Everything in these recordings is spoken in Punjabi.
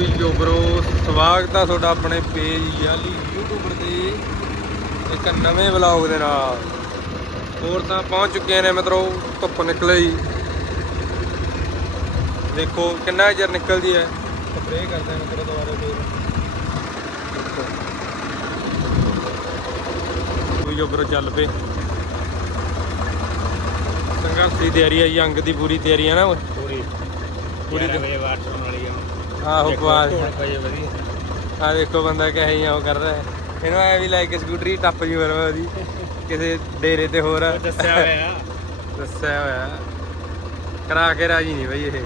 ਵੀ ਜੋ ਬਰੋ ਸਵਾਗਤ ਆ ਤੁਹਾਡਾ ਆਪਣੇ ਪੇਜ ਯਾਲੀ ਯੂਟਿਊਬਰ ਤੇ ਇੱਕ ਨਵੇਂ ਵਲੌਗ ਦੇ ਨਾਲ। ਹੋਰ ਤਾਂ ਪਹੁੰਚ ਚੁੱਕੇ ਨੇ ਮਿੱਤਰੋ ਧੁੱਪ ਨਿਕਲੀ ਦੇਖੋ ਕਿੰਨਾ ਚਿਰ ਨਿਕਲਦੀ ਹੈ। ਸਪਰੇਅ ਕਰਦੇ ਹਾਂ ਮਿੱਤਰੋ ਦੁਬਾਰਾ ਫੇਰ। ਕੋਈ ਜੋ ਬਰੋ ਚੱਲ ਪਏ। ਸੰਘਰਸ਼ ਦੀ ਤਿਆਰੀ ਹੈ ਜੰਗ ਦੀ ਪੂਰੀ ਤਿਆਰੀ ਹੈ ਨਾ? ਪੂਰੀ। ਪੂਰੀ ਵਾਲੀ ਆ। ਆਹੋ ਵਧੀਆ ਆ ਦੇਖੋ ਬੰਦਾ ਕਹੇ ਜਿਹਾ ਉਹ ਕਰ ਰਿਹਾ ਹੈ। ਇਹਨੂੰ ਐ ਵੀ ਲੈ ਕੇ ਸਕੂਟਰੀ ਟੱਪ ਜੀ ਮਰਵਾ ਉਹਦੀ। ਕਿਸੇ ਡੇਰੇ ਤੇ ਹੋਰ। ਉਹ ਦੱਸਿਆ ਹੋਇਆ। ਦੱਸਿਆ ਹੋਇਆ। ਕਰਾ ਕੇ ਰਾਜੀ ਨਹੀਂ ਬਈ ਇਹ।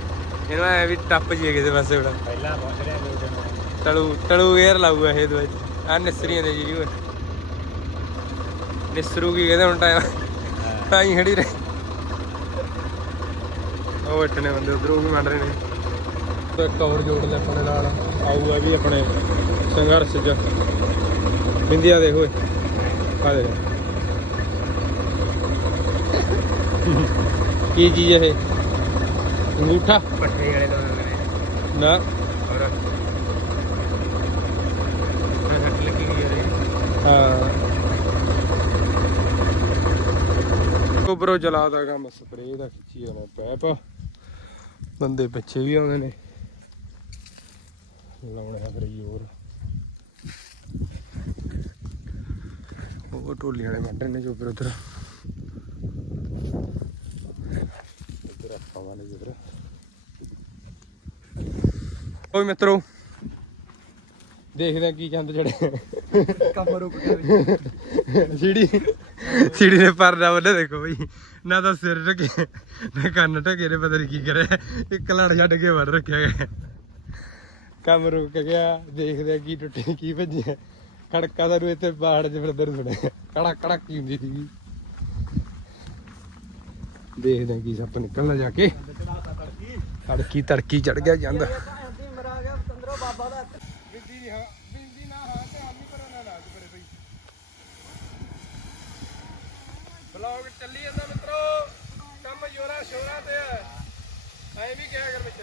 ਇਹਨੂੰ ਐ ਵੀ ਟੱਪ ਜੀ ਕਿਸੇ ਪਾਸੇ ਬੜਾ ਪਹਿਲਾਂ ਪਹੁੰਚ ਰਿਹਾ ਦੋ ਟਲੂ ਟਲੂ ਏਰ ਲਾਊਗਾ ਇਹ ਦਵਾਈ। ਆ ਨਿਸਰੀਆਂ ਦੇ ਜੀ ਓਏ ਨਿਸਰੂ ਕੀ ਕਹਿੰਦੇ ਹੁਣ ਟਾਈਮ ਤਾਂ ਹੀ ਖੜੀ ਰਹੇ। ਉਹ ਬੰਦੇ ਉਧਰੋਂ ਵੀ ਮੰਨ ਰਹੇ ਨੇ। ਤੇ ਇੱਕ ਹੋਰ ਜੋੜ ਲੈ ਆਪਣੇ ਨਾਲ। ਆਊਗਾ ਵੀ ਆਪਣੇ ਸੰਘਰਸ਼ ਚ। ਬਿੰਦੀਆਂ ਦੇ ਹੋਏ। ਆ ਦੇ। ਕੀ ਚੀਜ਼ ਹੈ ਇਹ? ਅੰਗੂਠਾ? ਪੱਠੇ ਵਾਲੇ ਦੋ ਨੇ। ਔਰ ਹੱਟ ਲੱਗੀ ਹਾਂ। ਚਲਾਦਾ ਕੰਮ ਸਪਰੇਅ ਦਾ ਖਿੱਚੀ ਜਾਣਾ ਪੈਪ। ਬੰਦੇ ਪਿੱਛੇ ਵੀ ਆਉਂਦੇ ਨੇ। ਲਾਉਣਾ ਹੈ ਫਿਰ ਹੋਰ। ਉਹ ਟੋਲੀਆਂ ਵਾਲੇ ਵੱਢ ਰਹੇ ਨੇ ਜੋ ਫਿਰ ਉਧਰ। ਉਧਰ ਆਪਾਂ ਵਾਲੇ ਜਿੱਧਰ ਓਏ ਮਿੱਤਰੋ ਦੇਖਦੇ ਆ ਕੀ ਚੰਦ ਚੜੇ ਕੰਮ ਰੁਕ ਗਿਆ ਸੀੜੀ ਸੀੜੀ ਨੇ ਪਰਦਾ ਉਹਨੇ ਦੇਖੋ ਬਈ ਨਾ ਤਾਂ ਸਿਰ ਢਕੇ ਨਾ ਕੰਨ ਢਕੇ ਨੇ ਪਤਾ ਨਹੀਂ ਕੀ ਕਰਿਆ। ਇੱਕ ਲੜ ਛੱਡ ਕੇ ਵੜ ਰੱਖਿਆ ਗਿਆ। ਕੰਮ ਰੁਕ ਗਿਆ, ਦੇਖਦੇ ਆ ਕੀ ਟੁੱਟੇ, ਕੀ ਭੱਜਿਆ। ਖੜਕਾ ਦਾ ਇੱਥੇ ਬਾੜ 'ਚ ਫਿਰਦੇ ਨੂੰ ਸੁਣਿਆ। ਕੜਕ ਕੜਕ ਕੀ ਹੁੰਦੀ ਸੀ ਦੇਖਦੇ ਆ ਕੀ ਸੱਪ ਨਿਕਲਣਾ ਜਾ ਕੇ। ਤੜਕੀ ਤੜਕੀ ਚੜ ਗਿਆ ਜਾਂਦਾ ਬਲੌਗ ਚੱਲੀ ਜਾਂਦਾ ਮਿੱਤਰੋ। ਕੰਮ ਜੋਰਾ ਸ਼ੋਰਾ ਤੇ ਐ ਵੀ ਕਿਹਾ ਕਰ ਵਿੱਚ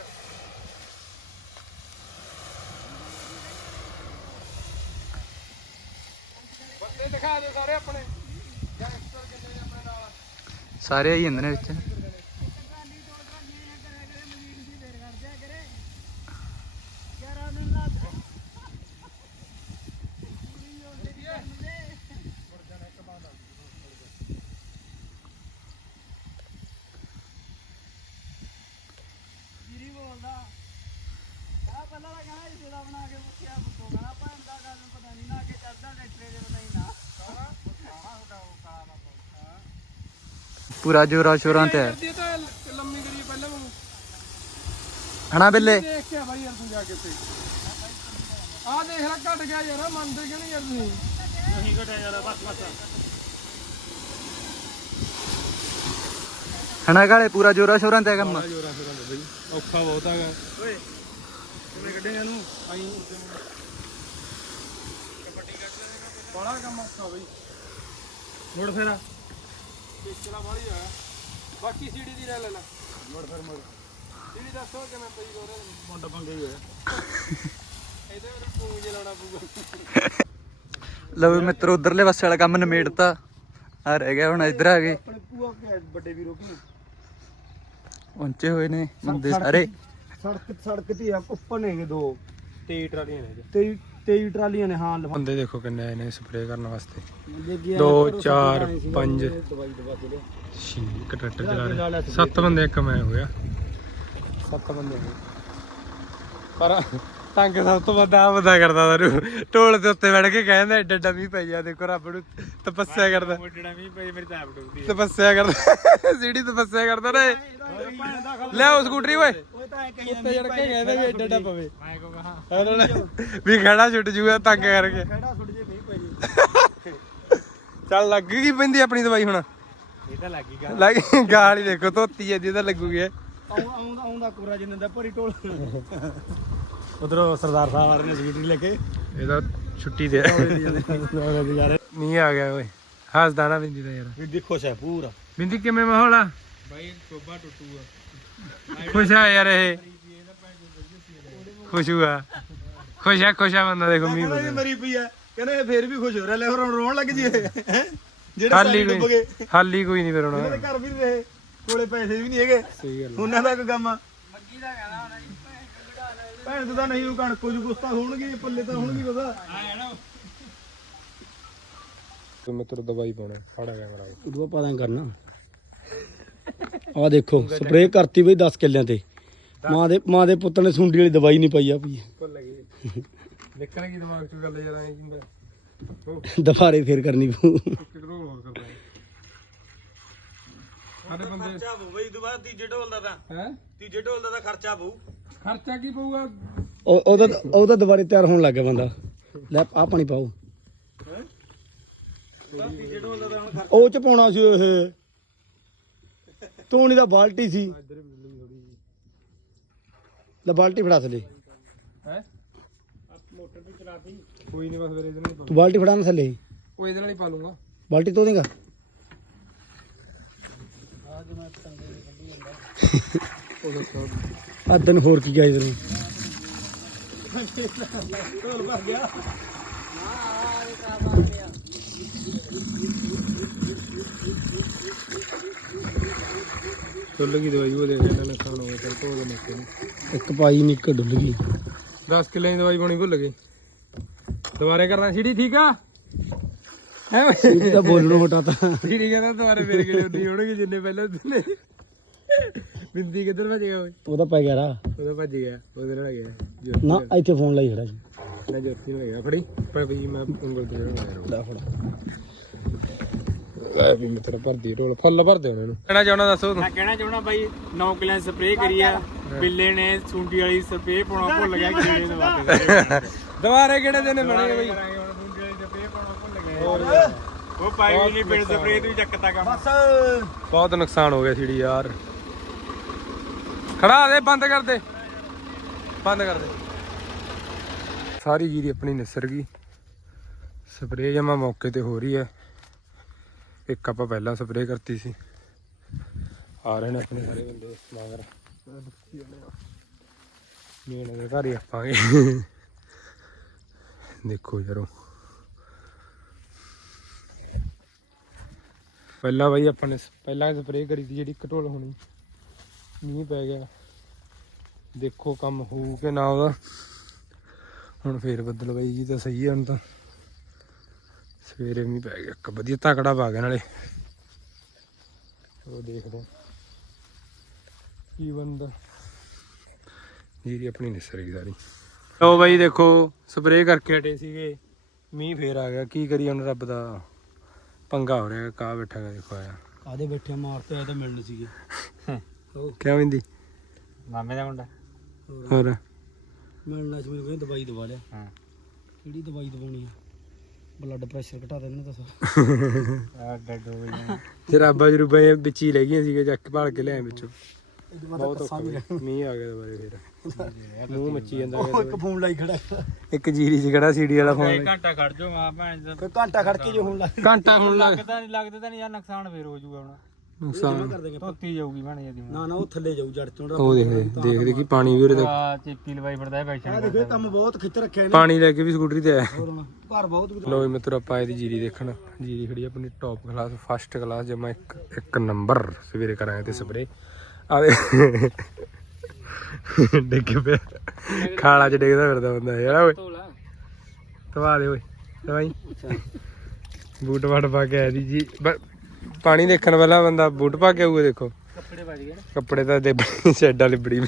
ਬੰਦੇ ਦਿਖਾ ਦਿਓ ਸਾਰੇ ਆਪਣੇ। ਗੈਂਗਸਟਰ ਕਿੰਨੇ ਨੇ ਆਪਣੇ ਨਾਲ? ਸਾਰੇ ਆਈ ਜਾਂਦੇ ਨੇ ਵਿੱਚ। ਪੂਰਾ ਜੋਰਾ ਸ਼ੋਰਾਂ ਤੇ ਹੈ। ਕਰਦੀ ਹੈ ਤਾਂ ਲੰਮੀ ਕਰੀ ਪਹਿਲਾਂ ਵਾਂਗੂ। ਹਣਾ ਬਿੱਲੇ? ਦੇਖ ਕੇ ਆ ਬਾਈ ਯਾਰ ਤੂੰ ਜਾ ਕੇ ਤੇ ਆ ਦੇਖ ਲੈ ਘਟ ਗਿਆ ਯਾਰ ਮੰਨਦੇ ਕਿ ਨਹੀਂ ਯਾਰ ਤੁਸੀਂ? ਨਹੀਂ ਘਟਿਆ ਯਾਰ ਬਸ ਬਸ। ਹਣਾ ਕਾਲੇ ਪੂਰਾ ਜੋਰਾ ਸ਼ੋਰਾਂ ਤੇ ਹੈ ਕੰਮ। ਬੜਾ ਜੋਰਾ ਫਿਰ ਹੁੰਦਾ ਬਈ ਔਖਾ ਬਹੁਤ ਹੈਗਾ। ਓਏ ਕਿਵੇਂ ਇਹਨੂੰ ਆਈ ਕਬੱਡੀ ਬੜਾ ਕੰਮ ਔਖਾ ਬਈ। ਮੁੜ ਫੇਰ ਟੇਕਣਾ ਬਾੜੀ ਆ ਬਾਕੀ ਸੀੜੀ ਦੀ ਲੈ ਲੈ ਲੈ ਮੁੜ ਫਿਰ ਮੁੜ। ਸੀੜੀ ਦੱਸੋ ਕਿਵੇਂ ਪਈ ਗੋਰੇ ਮੁੰਡ ਪੰਗੇ ਹੀ ਹੋਇਆ। ਇਹਦੇ ਵਿੱਚ ਪੂੰਜ ਲਾਉਣਾ ਪਊਗਾ। ਲਓ ਮਿੱਤਰ ਉਧਰਲੇ ਪਾਸੇ ਵਾਲਾ ਕੰਮ ਨਿਮੇੜਤਾ। ਆ ਰਹਿ ਗਿਆ ਹੁਣ ਇੱਧਰ ਆ ਗਏ। ਆਪਣੇ ਪੂਆ ਕੇ ਵੱਡੇ ਵੀਰੋ ਕੀ। ਪਹੁੰਚੇ ਹੋਏ ਨੇ ਬੰਦੇ ਸਾਰੇ। ਸੜਕ ਸੜਕ ਤੇ ਆ ਉੱਪਰ ਨੇ ਦੋ। ਤੇ ਟਰਾਲੀਆਂ ਨੇ ਤੇ 23 ਟਰਾਲੀਆਂ ਨੇ ਹਾਂ ਲਫਾ ਬੰਦੇ ਦੇਖੋ ਕਿੰਨੇ ਆਏ ਨੇ ਸਪਰੇਅ ਕਰਨ ਵਾਸਤੇ। ਜੇ ਗਿਆ ਦੋ, ਘਰੋਂ ਚਾਰ, ਸਬਜ਼ੀ ਆਏ ਸੀ, ਪੰਜ। ਦਵਾਈ ਦਵਾ ਕੇ ਲਿਆ। ਛੀ ਇੱਕ ਟਰੈਕਟਰ ਚਲਾ ਰਿਹਾ। ਸੱਤ ਬੰਦੇ ਇੱਕ ਮੈਂ ਹੋਇਆ। ਸੱਤ ਬੰਦੇ ਪਰ ਤੰਗ ਸਭ ਤੋਂ ਵੱਡਾ ਆ ਬੰਦਾ ਕਰਦਾ ਦਾਰੂ ਢੋਲ ਦੇ ਉੱਤੇ ਬੈਠ ਕੇ ਕਹਿੰਦਾ ਏਡਾ ਏਡਾ ਵੀ ਪੈ ਗਿਆ ਦੇਖੋ ਰੱਬ ਨੂੰ ਤਪੱਸਿਆ ਕਰਦਾ। ਮੋਟੜਾ ਵੀ ਪਈ ਮੇਰੀ ਤਾਂ ਆਪ ਡੁੱਬਦੀ ਤਪੱਸਿਆ ਕਰਦਾ ਸੀੜੀ ਤਪੱਸਿਆ ਕਰਦਾ ਰੇ ਲੈ ਉਹ ਸਕੂਟਰੀ ਓਏ। ਐ ਉੱਤੇ ਚੜ ਕੇ ਕਹਿੰਦਾ ਵੀ ਏਡਾ ਏਡਾ ਪਵੇ। ਮੈਂ ਕੋ ਕਹਾ? ਨੇ ਵੀ ਖੜਾ ਛੁੱਟ ਜੂਗਾ ਤੰਗ ਕਰਕੇ। ਖੜਾ ਸੁੱਟ ਜੇ ਨਹੀਂ ਪਈ ਚੱਲ ਲੱਗ ਗਈ ਪੈਂਦੀ ਆਪਣੀ ਦਵਾਈ ਹੁਣ। ਇਹ ਤਾਂ ਲੱਗੀ ਗਾ ਲੱਗ ਗਾਲ ਹੀ ਦੇਖੋ ਧੋਤੀ ਜਾਂਦੀ ਤਾਂ ਲੱਗੂਗੀ ਇਹ। ਆਉਂਦਾ ਆਉਂਦਾ ਕੋਰਾ ਜਿੰਨੇ ਦਾ ਭਰੀ ਟੋਲ ਉਧਰੋਂ ਸਰਦਾਰ ਸਾਹਿਬ ਆ ਰਹੇ ਨੇ ਸਕੂਟਰੀ ਲੈ ਕੇ। ਇਹਦਾ ਛੁੱਟੀ ਤੇ ਨਹੀਂ ਆ ਗਿਆ ਓਏ। ਹੱਸਦਾ ਨਾ ਬਿੰਦੀ ਦਾ ਯਾਰ। ਵੀ ਖੁਸ਼ ਹੈ ਪੂਰਾ। ਬਿੰਦੀ ਕਿਵੇਂ ਮਾਹੌਲ ਆ? ਬਾਈ ਟੋਬਾ ਟੁੱਟੂਗਾ ਖੁਸ਼ ਆ ਯਾਰ ਇਹ। ਖੁਸ਼ੂ ਆ। ਖੁਸ਼ ਆ ਖੁਸ਼ ਆ ਬੰਦਾ ਦੇਖੋ ਮੀਂਹ ਕਹਿੰਦਾ ਮਰੀ ਪਈ ਆ। ਕਹਿੰਦਾ ਇਹ ਫੇਰ ਵੀ ਖੁਸ਼ ਹੋ ਰਿਹਾ। ਲੈ ਹੁਣ ਰੋਣ ਲੱਗ ਜੀ? ਜਿਹੜੇ ਹਾਲੀ ਕੋਈ ਹਾਲੀ ਕੋਈ ਨਹੀਂ ਫਿਰ ਹੁਣ। ਦੇ ਘਰ ਵੀ ਨੀ ਰਹੇ। ਕੋਲੇ ਪੈਸੇ ਵੀ ਨਹੀਂ ਹੈਗੇ। ਉਹਨਾਂ ਦਾ ਕੋਈ ਕੰਮ ਆ। ਭੈਣ ਤੋਂ ਤਾਂ ਨਹੀਂ ਉਹ ਕਣਕ ਕੁਝ ਗੁਸਤਾ ਹੋਣਗੇ ਪੱਲੇ ਤਾਂ ਹੋਣਗੇ ਪਤਾ ਤੂੰ ਮਿੱਤਰ ਦਵਾਈ ਪਾਉਣਾ ਫੜਾ ਕੈਮਰਾ ਉਦੋਂ ਪਤਾ ਕਰਨਾ। ਆ ਦੇਖੋ ਸਪਰੇਅ ਕਰਤੀ ਬਈ 10 ਕਿੱਲਿਆਂ ਤੇ। ਮਾਂ ਦੇ ਮਾਂ ਦੇ ਪੁੱਤ ਨੇ ਸੁੰਡੀ ਵਾਲੀ ਦਵਾਈ ਨਹੀਂ ਪਾਈ ਆ ਪਈ ਭੁੱਲ ਗਈ। ਨਿਕਲ ਗਈ ਦਿਮਾਗ ਚੋਂ ਗੱਲ ਜਰਾ ਐਂ ਜਿੰਦਾ। ਉਹ ਦੁਬਾਰੇ ਫੇਰ ਕਰਨੀ ਪਊ। ਕਿਧਰੋਂ ਹੋਰ ਕਰਦਾ ਸਾਡੇ ਬੰਦੇ ਖਰਚਾ ਪਊ ਬਈ ਦੁਬਾਰਾ ਤੀਜੇ ਢੋਲ ਦਾ ਤਾਂ। ਹੈ? ਤੀਜੇ ਢੋਲ ਦਾ ਤਾਂ ਖਰਚਾ ਪਊ। ਖਰਚਾ ਕੀ ਪਊਗਾ? ਉਹ ਉਹਦਾ ਉਹਦਾ ਦੁਬਾਰੇ ਤਿਆਰ ਹੋਣ ਲੱਗ ਗਿਆ ਬੰਦਾ। ਲੈ ਆ ਪਾਣੀ ਪਾਓ। ਉਹ ਚ ਪਾਉਣਾ ਸੀ ਇਹ। ਧੋਣੀ ਦਾ ਬਾਲਟੀ ਸੀ। ਲੈ ਬਾਲਟੀ ਫੜਾ ਥੱਲੇ। ਹੈ? ਕੋਈ ਨਹੀਂ ਬਸ ਫਿਰ ਇਹਦੇ ਨਾਲ ਹੀ ਪਾ ਤੂੰ ਬਾਲਟੀ ਫੜਾ ਨਾ ਥੱਲੇ। ਉਹ ਇਹਦੇ ਨਾਲ ਹੀ ਪਾ ਲੂੰਗਾ ਬਾਲਟੀ ਧੋ ਦੇਗਾ। ਆ ਦਿਨ ਹੋਰ ਕੀ ਗਿਆ ਇਧਰ? ਚੁੱਲ ਗਈ ਦਵਾਈ ਉਹ ਦੇ ਕੇ ਇਹਨਾਂ ਨੇ ਖਾਣ ਹੋਵੇ ਚੱਲ ਤੋਂ ਦੇ ਨਿੱਕੇ ਨੂੰ। ਇੱਕ ਪਾਈ ਨਿੱਕ ਡੁੱਲ ਗਈ। 10 ਕਿੱਲੇ ਦੀ ਦਵਾਈ ਪਾਉਣੀ ਭੁੱਲ ਗਏ। ਦੁਬਾਰੇ ਕਰਨਾ ਛਿੜੀ ਠੀਕ ਆ? ਹੈ ਇਹਦੀ ਤਾਂ ਬੋਲਣੋਂ ਹਟਾਤਾ ਛਿੜੀ ਕਹਿੰਦਾ ਦੁਬਾਰੇ ਮੇਰੇ ਕਿਲੇ ਉਡੀ ਹੋਣਗੇ ਜਿੰਨੇ ਪਹਿਲਾਂ ਬਿੰਦੀ ਕਿੱਧਰ ਭੱਜ ਗਿਆ ਓਏ? ਉਹਦਾ ਪੈ ਗਿਆ ਰਾ। ਉਹਦਾ ਭੱਜ ਗਿਆ ਉਹਦੇ ਨਾਲ ਗਿਆ? ਜੋਤੀ ਨਾ ਇੱਥੇ ਫੋਨ ਲਾਈ ਖੜਾ ਸੀ ਮੈਂ ਜੋਤੀ ਨਾਲ ਗਿਆ। ਫੜੀ ਪਰ ਵੀ ਮੈਂ ਉਂਗਲ ਤੇ ਜਿਹੜਾ ਲੈ ਫੜ। ਲੈ ਵੀ ਮੈਂ ਤੇਰਾ ਭਰਦੀ ਰੋਲ ਫੁੱਲ ਭਰਦੇ ਉਹਨਾਂ ਨੂੰ। ਕਹਿਣਾ ਚਾਹਣਾ ਦੱਸੋ ਤੂੰ। ਮੈਂ ਕਹਿਣਾ ਚਾਹਣਾ ਬਾਈ 9 ਕਿਲਿਆਂ ਸਪਰੇਅ ਕਰੀ ਆ ਬਿੱਲੇ ਨੇ ਸੁੰਡੀ ਵਾਲੀ ਸਪਰੇਅ ਪਾਉਣਾ ਭੁੱਲ ਗਿਆ ਕਿਹੜੇ ਦੇ ਵਾਪਸ ਦੁਬਾਰੇ ਕਿਹੜੇ ਦਿਨ ਬਣੇ ਬਈ? ਉਹ ਪਾਈ ਵੀ ਨਹੀਂ ਪਿੰਡ ਸਪਰੇਅ ਤੂੰ ਚੱਕਤਾ ਕੰਮ। ਬਹੁਤ ਨੁਕਸਾਨ ਹੋ ਗਿਆ ਸੀੜੀ ਯਾਰ। ਖੜਾ ਦੇ, ਬੰਦ ਕਰ ਦੇ। ਬੰਦ ਕਰ ਦੇ। ਸਾਰੀ ਜੀਰੀ ਆਪਣੀ ਨਿਸਰ ਗਈ। ਸਪਰੇਅ ਜਮਾ ਮੌਕੇ ਤੇ ਹੋ ਰਹੀ ਹੈ। ਇੱਕ ਆਪਾਂ ਪਹਿਲਾਂ ਸਪਰੇਅ ਕਰਤੀ ਸੀ। ਆ ਰਹੇ ਨੇ ਆਪਣੇ ਸਾਰੇ ਬੰਦੇ, ਮਗਰ। ਮੇਨ ਦੇ ਘਰ ਹੀ ਆਪਾਂਗੇ ਦੇਖੋ ਯਾਰੋ। ਪਹਿਲਾਂ ਬਾਈ ਆਪਾਂ ਨੇ ਪਹਿਲਾਂ ਸਪਰੇਅ ਕਰੀ ਸੀ ਜਿਹੜੀ ਘਟੋਲ ਹੋਣੀ। ਮੀਂਹ ਪੈ ਗਿਆ। ਦੇਖੋ ਕੰਮ ਹੋਊ ਕਿ ਨਾ ਉਹਦਾ। ਹੁਣ ਫੇਰ ਬੱਦਲ ਬਾਈ ਜੀ ਤਾਂ ਸਹੀ ਹੈ ਹੁਣ ਤਾਂ। ਸਵੇਰੇ ਮੀਂਹ ਪੈ ਗਿਆ। ਇੱਕ ਵਧੀਆ ਤਕੜਾ ਪਾ ਗਿਆ ਨਾਲੇ। ਉਹ ਦੇਖਦੇ ਕੀ ਬੰਦਾ ਜੀਰੀ ਆਪਣੀ ਨਿਸਰ ਗਈ ਸਾਰੀ। ਲੋ ਬਾਈ ਦੇਖੋ ਸਪਰੇਅ ਕਰਕੇ ਹਟੇ ਸੀਗੇ। ਮੀਂਹ ਫੇਰ ਆ ਗਿਆ। ਕੀ ਕਰੀ ਹੁਣ ਰੱਬ ਦਾ ਪੰਗਾ ਹੋ ਰਿਹਾ। ਕਾ ਬੈਠਾ ਦੇਖੋ ਆਇਆ। ਕਾਦੇ ਬੈਠੇ ਮਾਰਤੇ ਆ ਤਾਂ ਮਿਲਣ ਸੀਗੇ। ਕਿਆ ਵਿੰਦੀ ਮਾਮੇ ਦਾ ਮੁੰਡਾ। ਹੋਰ। ਮਿਲਣਾ ਸੀ ਮੈਨੂੰ ਕਹਿੰਦੇ ਦਵਾਈ ਦਵਾ ਲਿਆ। ਹਾਂ। ਕਿਹੜੀ ਦਵਾਈ ਦਵਾਉਣੀ ਆ? ਬਲੱਡ ਪ੍ਰੈਸ਼ਰ ਘਟਾ ਦੇ ਮੈਨੂੰ ਦੱਸੋ ਆ ਡੱਡ ਹੋ ਗਈ। ਤੇ ਰੱਬਾ ਜਰੂਬਾ ਵਿੱਚ ਹੀ ਲੈ ਗਈਆਂ ਸੀਗੇ ਚੱਕ ਭਾਲ ਕੇ ਲਿਆਏ ਵਿੱਚੋਂ। ਬਹੁਤ। ਮੀਂਹ ਆ ਗਿਆ ਦੁਬਾਰੇ ਫੇਰ। ਮੂੰਹ ਮੱਚੀ ਜਾਂਦਾ ਉਹ ਇੱਕ ਫੋਨ ਲਾਈ ਖੜਾ। ਇੱਕ ਜੀਰੀ ਚ ਕਿਹੜਾ ਸੀਡੀ ਵਾਲਾ ਫੋਨ ਘੰਟਾ ਖੜ ਜਾਓ ਆ ਭੈਣ ਦਾ ਕੋਈ ਘੰਟਾ ਖੜ ਕੇ ਜੋ ਹੁਣ ਲੱਗ ਘੰਟਾ ਹੁਣ ਲੱਗ ਲੱਗਦਾ ਨਹੀਂ ਲੱਗਦਾ ਤਾਂ ਨਹੀਂ ਯਾਰ ਨੁਕਸਾਨ ਫੇਰ ਹੋ ਜਾਊਗਾ ਹੁਣ। ਨੁਕਸਾਨ। ਕਰ ਦੇਗੇ ਧੋਤੀ ਜਾਊਗੀ ਭੈਣ ਜਦੀ ਨਾ ਨਾ ਉਹ ਥੱਲੇ ਜਾਊ ਜੜ ਚੋਂ ਉਹ ਦੇਖਦੇ ਦੇਖਦੇ ਕਿ ਪਾਣੀ ਵੀ ਉਰੇ ਤੱਕ ਆ ਚੇਪੀ ਲਵਾਈ ਫਿਰਦਾ ਹੈ ਬੈਠਣ ਆ ਦੇਖੋ ਇਹ ਕੰਮ ਬਹੁਤ ਖਿੱਚ ਰੱਖਿਆ ਇਹਨੇ। ਪਾਣੀ ਲੈ ਕੇ ਵੀ ਸਕੂਟਰੀ ਤੇ ਆਇਆ। ਹੋਰ ਹੁਣ ਘਰ ਬਹੁਤ ਲੋ ਮਿੱਤਰ ਆਪਾਂ ਇਹਦੀ ਜੀਰੀ ਦੇਖਣ। ਜੀਰੀ ਖੜੀ ਆ ਆਪਣੀ ਟੌਪ ਕਲਾਸ ਫਸਟ ਕਲਾਸ ਜਮਾ ਇੱਕ ਇੱਕ ਨੰਬਰ ਸਵੇਰੇ ਕਰਾਂਗੇ ਤੇ ਸਪਰੇ ਆ ਦੇ ਡਿੱਗ ਪਿਆ। ਖਾਲਾ ਚ ਡਿੱਗਦਾ ਫਿਰਦਾ ਬੰਦਾ ਯਾਰ ਓਏ। ਤਵਾ ਦੇ ਓਏ। ਦਵਾਈ ਬੂਟ ਬਾਟ ਪਾ ਕੇ ਆਇਆ ਦੀ ਜੀ। ਬ- ਪਾਣੀ ਦੇਖਣ ਵਾਲਾ ਬੰਦਾ ਬੂਟ ਪਾ ਕੇ ਆਊਗਾ ਦੇਖੋ। ਕੱਪੜੇ ਵੱਜ ਗਏ ਕੱਪੜੇ ਤਾਂ ਦੇ ਸ਼ੈਡਾਂ ਲਿਬੜੀ ਵੀ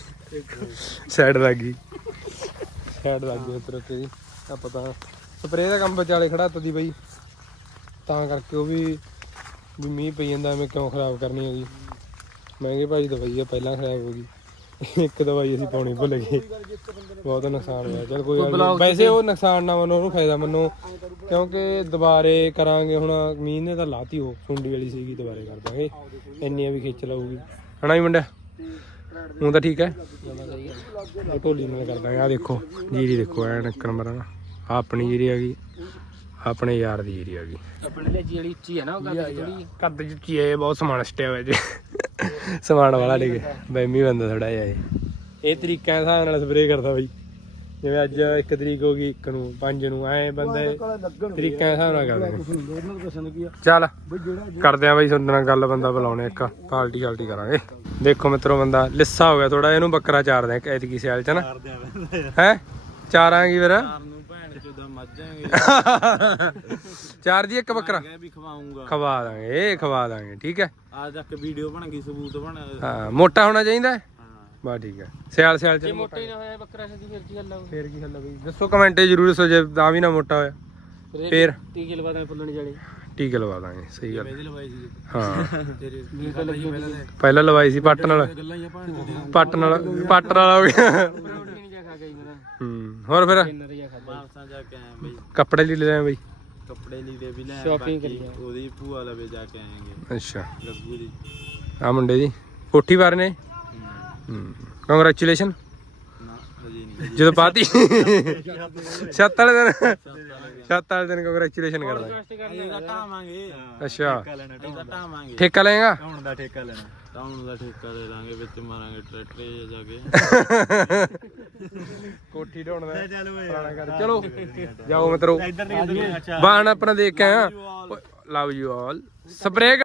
ਲੱਗ ਗਈ। ਸਾਈਡ ਲੱਗ ਗਈ ਉਤਰ ਉੱਤੇ ਦੀ ਆ ਪਤਾ ਸਪਰੇਅ ਦਾ ਕੰਮ ਵਿਚਾਲੇ ਖੜਾ ਤੀ ਬਈ। ਤਾਂ ਕਰਕੇ ਉਹ ਵੀ ਵੀ ਮੀਂਹ ਪਈ ਜਾਂਦਾ ਐਵੇਂ ਕਿਉਂ ਖਰਾਬ ਕਰਨੀ ਹੈਗੀ। ਮਹਿੰਗੇ ਭਾਈ ਦਵਾਈ ਆ ਪਹਿਲਾਂ ਖਰਾਬ ਹੋ ਗਈ। ਇੱਕ ਦਵਾਈ ਅਸੀਂ ਪਾਉਣੀ ਭੁੱਲ ਗਏ। ਬਹੁਤ ਨੁਕਸਾਨ ਹੋਇਆ। ਚਲ ਕੋਈ ਗੱਲ ਨੀ। ਵੈਸੇ ਉਹ ਨੁਕਸਾਨ ਨਾ ਮੰਨੋ ਉਹਨੂੰ ਫਾਇਦਾ ਮੰਨੋ। ਕਿਉਂਕਿ ਦੁਬਾਰੇ ਕਰਾਂਗੇ ਹੁਣ ਮੀਂਹ ਨੇ ਤਾਂ ਲਾਤੀ ਉਹ ਸੁੰਡੀ ਵਾਲੀ ਸੀਗੀ ਦੁਬਾਰੇ ਕਰ ਦਾਂਗੇ। ਇੰਨੀਆਂ ਵੀ ਖਿੱਚ ਲਊਗੀ। ਹਣਾ ਹੀ ਮੁੰਡਿਆ ਹੁਣ ਤਾਂ ਠੀਕ ਹੈ। ਉਹ ਢੋਲੀ ਨਾਲ ਕਰ ਦਾਂਗੇ। ਆ ਦੇਖੋ ਜੀਰੀ ਦੇਖੋ ਐਨ ਇੱਕ ਨੰਬਰ ਆ ਨਾ। ਆਹ ਆਪਣੀ ਜੀਰੀ ਆ ਗਈ। ਆਪਣੇ ਯਾਰ ਦੀ ਜੀਰੀ ਆ ਗਈ ਆਪਣੇ ਲਈ ਜਿਹੜੀ ਉੱਚੀ ਹੈ ਨਾ ਉਹ ਗੱਲ ਥੋੜੀ ਕੱਦ ਜੁੱਚੀ ਹੈ ਬਹੁਤ ਸਮਾਨ ਸਟਿਆ ਹੋਇਆ ਜੀ। ਸਮਾਨ ਵਾਲਾ ਡੇ ਬੈਮੀ ਬੰਦਾ ਥੋੜਾ ਜਿਹਾ ਇਹ। ਇਹ ਤਰੀਕਾ ਹਿਸਾਬ ਨਾਲ ਸਪਰੇਅ ਕਰਦਾ ਬਈ। ਜਿਵੇਂ ਅੱਜ ਇੱਕ ਤਰੀਕ ਹੋ ਗਈ ਇੱਕ ਨੂੰ ਪੰਜ ਨੂੰ ਐ ਬੰਦੇ ਤਰੀਕਾਂ ਹਿਸਾਬ ਨਾਲ ਕਰਦੇ ਕੀ ਚੱਲ ਕਰਦੇ ਆ ਬਈ ਤੁਹਾਡੇ ਨਾਲ ਗੱਲ ਬੰਦਾ ਬੁਲਾਉਣੇ ਇੱਕ ਪਾਲਟੀ ਸ਼ਾਲਟੀ ਕਰਾਂਗੇ। ਦੇਖੋ ਮਿੱਤਰੋ ਬੰਦਾ ਲਿੱਸਾ ਹੋ ਗਿਆ ਥੋੜਾ ਇਹਨੂੰ ਬੱਕਰਾ ਚਾਰਦੇ ਆ ਐਤਕੀ ਸਿਆਲ ਚ ਨਾ। ਹੈ? ਚਾਰਾਂਗੇ ਫਿਰ। ਮੱਝਾਂਗੇ ਚਾਰ ਦੀ ਇੱਕ ਬੱਕਰਾ। ਵੀ ਖਵਾਉਂਗਾ। ਖਵਾ ਦਾਂਗੇ ਖਵਾ ਦਾਂਗੇ ਠੀਕ ਹੈ? ਆ ਤੱਕ ਵੀਡੀਓ ਬਣ ਗਈ ਸਬੂਤ ਬਣ ਹਾਂ ਮੋਟਾ ਹੋਣਾ ਚਾਹੀਦਾ ਬਾ ਠੀਕ ਹੈ। ਸਿਆਲ ਸਿਆਲ ਚ ਮੋਟਾ ਹੀ ਨਾ ਹੋਇਆ ਬੱਕਰਾ ਸਦੀ ਫਿਰ ਕੀ ਆ ਫੇਰ ਕੀ ਹੱਲ ਬਈ? ਦੱਸੋ ਕਮੈਂਟ ਜ਼ਰੂਰ ਦੱਸੋ ਜੇ ਤਾਂ ਵੀ ਨਾ ਮੋਟਾ ਹੋਇਆ। ਫੇਰ ਟੀਕੇ ਲਵਾ ਦਾਂ ਫੁੱਲਣ ਜਾਲੇ ਟੀਕੇ ਲਵਾ ਦਾਂਗੇ ਸਹੀ ਗੱਲ। ਇਹਦੇ ਲਵਾਈ ਸੀ ਹਾਂ। ਪਹਿਲਾਂ ਲਵਾਈ ਸੀ ਪੱਟ ਨਾਲ। ਪੱਟ ਨਾਲ ਪੱਟ ਨਾਲ ਹੋ ਗਿਆ ਪ੍ਰੋਟੀਨ ਨਹੀਂ ਜਾ ਖਾ ਗਈ ਮੇਰਾ ਹੂੰ ਹੋਰ ਫਿਰ? ਕਿੰਨਰ ਜਾ ਖਾਦਾ ਜਾ ਕੇ ਆਏ ਬਈ। ਕੱਪੜੇ ਲਈ ਲੈ ਬਈ। ਕੱਪੜੇ ਲੀੜੇ ਵੀ ਲੈ ਸ਼ਾਪਿੰਗ ਕਰੀ ਉਹਦੀ ਭੂਆ ਲਵੇ ਜਾ ਕੇ ਆਏਗੇ। ਅੱਛਾ। ਲੱਭੂ ਦੀ। ਆ ਮੁੰਡੇ ਦੀ। ਕੋਠੀ ਬਾਰ ਨੇ? ਹੂੰ। ਕੰਗ੍ਰੈਚੁਲੇਸ਼ਨ ਨਾ ਅਜੇ ਨਹੀਂ। ਜਦੋਂ ਪਾਤੀ। ਛੱਤ ਵਾਲੇ ਦਿਨ। ਛੱਤ ਵਾਲੇ ਦਿਨ ਕੰਗ੍ਰੈਚੁਲੇਸ਼ਨ ਕਰਦਾ। ਅੱਛਾ। ਅਜੇ ਤਾਂ ਢਾਵਾਂਗੇ। ਠੇਕਾ ਲਏਗਾ? ਹੁਣ ਦਾ ਠੇਕਾ ਲੈਣਾ। ਟਾਉਣ ਦਾ ਠੇਕਾ ਲੈ ਲਾਂਗੇ ਵਿੱਚ ਮਾਰਾਂਗੇ ਟਰੈਕਟਰ ਜਾ ਕੇ। ਕੋਠੀ ਪੁਰਾਣਾ ਕਰ ਚਲੋ ਜਾਓ ਮਿੱਤਰੋ। ਬਾਣ ਆਪਣਾ ਦੇਖ ਕੇ ਆ ਲਵ ਯੂ ਆਲ ਸਪਰੇਅ